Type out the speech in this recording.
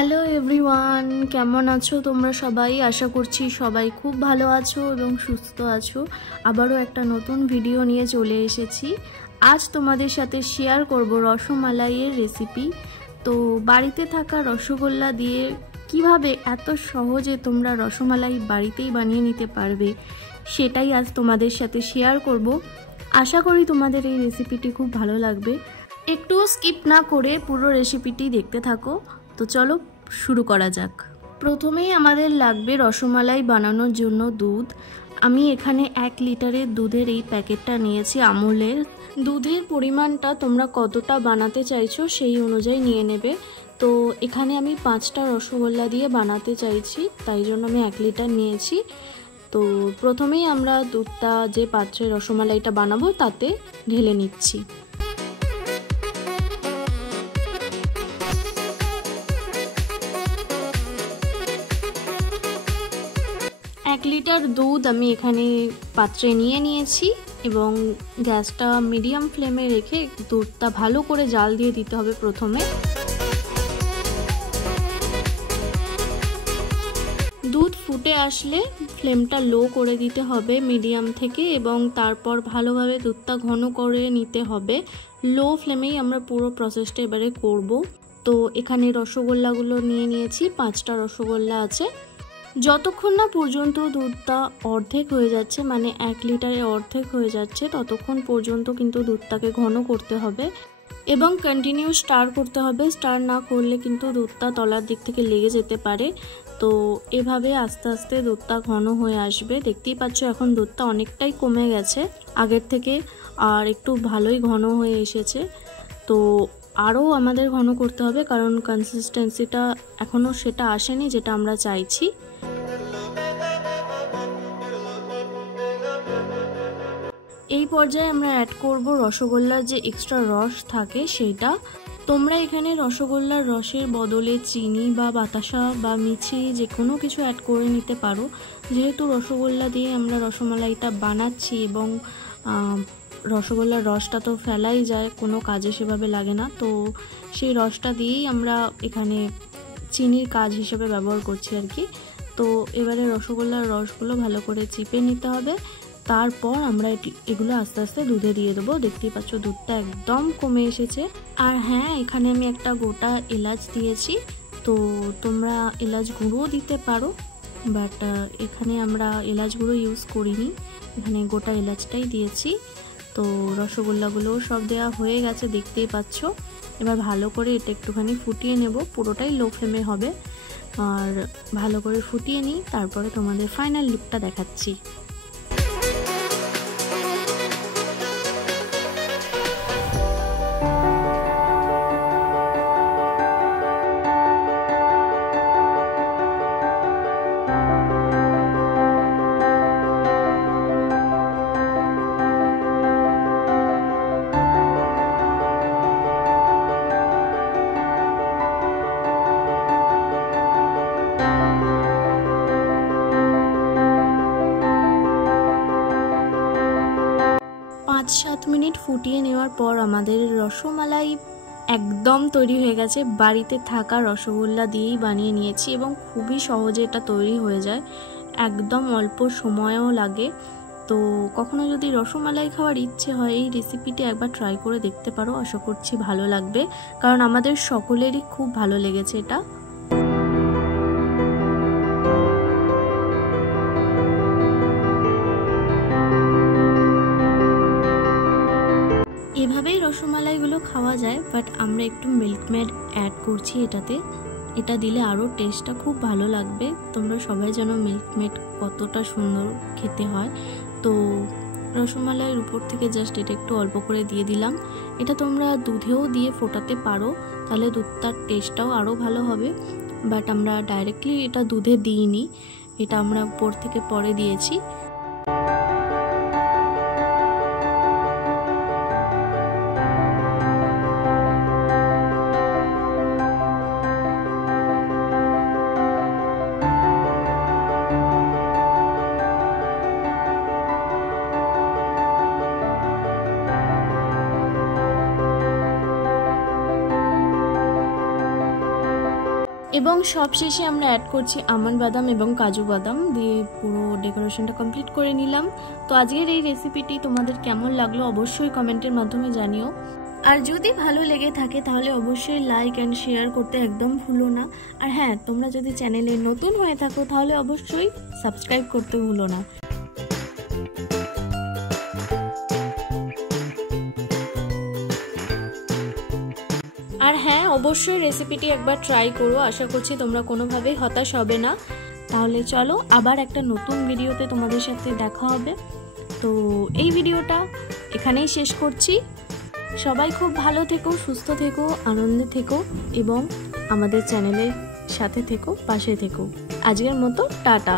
Hello everyone, কেমন আছো তোমরা সবাই? আশা করছি সবাই খুব ভালো আছো এবং সুস্থ আছো। আবারও একটা নতুন ভিডিও নিয়ে চলে এসেছি। আজ তোমাদের সাথে শেয়ার করব রসমালাইয়ের রেসিপি। তো বাড়িতে থাকা রসগোল্লা দিয়ে কিভাবে এত সহজে তোমরা রসমালাই বাড়িতেই বানিয়ে নিতে পারবে, সেটাই আজ তোমাদের সাথে শেয়ার করব। আশা করি তোমাদের এই রেসিপিটি খুব ভালো লাগবে। একটু স্কিপ না করে পুরো রেসিপিটি দেখতে থাকো। তো চলো শুরু করা যাক। প্রথমেই আমাদের লাগবে রসমালাই বানানোর জন্য দুধ। আমি এখানে 1 লিটারের দুধের এই প্যাকেটটা নিয়েছি আমুলের। দুধের পরিমাণটা তোমরা কতটা বানাতে চাইছো সেই অনুযায়ী নিয়ে নেবে। তো এখানে আমি 5টা রসগোল্লা দিয়ে বানাতে চাইছি, তাই জন্য আমি 1 লিটার নিয়েছি। তো প্রথমেই আমরা দুধটা যে পাত্রে রসমালাইটা বানাবো তাতে ঢেলে নিচ্ছি। 1 লিটার দুধ আমি এখানে পাত্রে নিয়ে নিয়েছি এবং গ্যাসটা মিডিয়াম ফ্লেমে রেখে দুধটা ভালো করে জাল দিয়ে দিতে হবে। প্রথমে দুধ ফুটে আসলে ফ্লেমটা লো করে দিতে হবে মিডিয়াম থেকে, এবং তারপর ভালোভাবে দুধটা ঘন করে নিতে হবে। লো ফ্লেমেই আমরা পুরো প্রসেসটা এবারে করব। তো এখানে রসগোল্লাগুলো নিয়ে নিয়েছি, 5টা রসগোল্লা আছে। যতক্ষণ না পর্যন্ত দুধটা অর্ধেক হয়ে যাচ্ছে, মানে 1 লিটারে অর্ধেক হয়ে যাচ্ছে, ততক্ষণ পর্যন্ত কিন্তু দুধটাকে ঘন করতে হবে এবং কন্টিনিউ স্টার করতে হবে। স্টার না করলে কিন্তু দুধটা তলার দিক থেকে লেগে যেতে পারে। তো এভাবে আস্তে আস্তে দুধটা ঘন হয়ে আসবে। দেখতেই পাচ্ছ এখন দুধটা অনেকটাই কমে গেছে আগের থেকে, আর একটু ভালোই ঘন হয়ে এসেছে। তো আরও আমাদের ঘন করতে হবে, কারণ কনসিস্টেন্সিটা এখনও সেটা আসেনি যেটা আমরা চাইছি। এই পর্যায়ে আমরা অ্যাড করব রসগোল্লার যে এক্সট্রা রস থাকে সেইটা। তোমরা এখানে রসগোল্লার রসের বদলে চিনি বা বাতাসা বা মিছরি যে কোনো কিছু অ্যাড করে নিতে পারো। যেহেতু রসগোল্লা দিয়ে আমরা রসমালাইটা বানাচ্ছি এবং রসগোল্লার রসটা তো ফেলাই যায়, কোনো কাজে সেভাবে লাগে না, তো সেই রসটা দিয়েই আমরা এখানে চিনির কাজ হিসেবে ব্যবহার করছি আর কি। তো এবারে রসগোল্লার রসগুলো ভালো করে চিপে নিতে হবে। তারপর আমরা এগুলো আস্তে আস্তে দুধে দিয়ে দেবো। দেখতেই পাচ্ছ দুধটা একদম কমে এসেছে। আর হ্যাঁ, এখানে আমি একটা গোটা এলাচ দিয়েছি। তো তোমরা এলাচ গুঁড়োও দিতে পারো, বাট এখানে আমরা এলাচ গুঁড়ো ইউজ করিনি, এখানে গোটা এলাচটাই দিয়েছি। তো রসগোল্লাগুলোও সব দেওয়া হয়ে গেছে, দেখতেই পাচ্ছ। এবার ভালো করে এটা একটুখানি ফুটিয়ে নেব, পুরোটাই লো ফ্লেমে হবে। আর ভালো করে ফুটিয়ে নিই, তারপরে তোমাদের ফাইনাল লুকটা দেখাচ্ছি। পাঁচ 7 মিনিট ফুটিয়ে নেওয়ার পর আমাদের রসমালাই একদম তৈরি হয়ে গেছে। বাড়িতে থাকা রসগোল্লা দিয়েই বানিয়ে নিয়েছি এবং খুবই সহজে এটা তৈরি হয়ে যায়, একদম অল্প সময়ও লাগে। তো কখনো যদি রসমালাই খাওয়ার ইচ্ছে হয়, এই রেসিপিটি একবার ট্রাই করে দেখতে পারো। আশা করছি ভালো লাগবে, কারণ আমাদের সকলেরই খুব ভালো লেগেছে এটা। এভাবেই রসমালাইগুলো খাওয়া যায়, বাট আমরা একটু মিল্কমেড অ্যাড করছি এটাতে। এটা দিলে আরও টেস্টটা খুব ভালো লাগবে। তোমরা সবাই জানো মিল্কমেড কতটা সুন্দর খেতে হয়। তো রসমালাইয়ের উপর থেকে জাস্ট এটা একটু অল্প করে দিয়ে দিলাম। এটা তোমরা দুধেও দিয়ে ফোটাতে পারো, তাহলে দুধটার টেস্টটাও আরও ভালো হবে। বাট আমরা ডাইরেক্টলি এটা দুধে দিইনি, এটা আমরা উপর থেকে পরে দিয়েছি। এবং সবশেষে আমরা অ্যাড করছি আমন্ড বাদাম এবং কাজু বাদাম দিয়ে পুরো ডেকোরেশনটা কমপ্লিট করে নিলাম। তো আজকের এই রেসিপিটি তোমাদের কেমন লাগলো অবশ্যই কমেন্টের মাধ্যমে জানিও। আর যদি ভালো লেগে থাকে তাহলে অবশ্যই লাইক অ্যান্ড শেয়ার করতে একদম ভুলো না। আর হ্যাঁ, তোমরা যদি চ্যানেলে নতুন হয়ে থাকো তাহলে অবশ্যই সাবস্ক্রাইব করতে ভুলো না। আর হ্যাঁ, অবশ্যই রেসিপিটি একবার ট্রাই করো, আশা করছি তোমরা কোনোভাবেই হতাশ হবে না। তাহলে চলো আবার একটা নতুন ভিডিওতে তোমাদের সাথে দেখা হবে। তো এই ভিডিওটা এখানেই শেষ করছি। সবাই খুব ভালো থেকো, সুস্থ থেকো, আনন্দে থেকো এবং আমাদের চ্যানেলের সাথে থেকো, পাশে থেকো। আজকের মতো টাটা।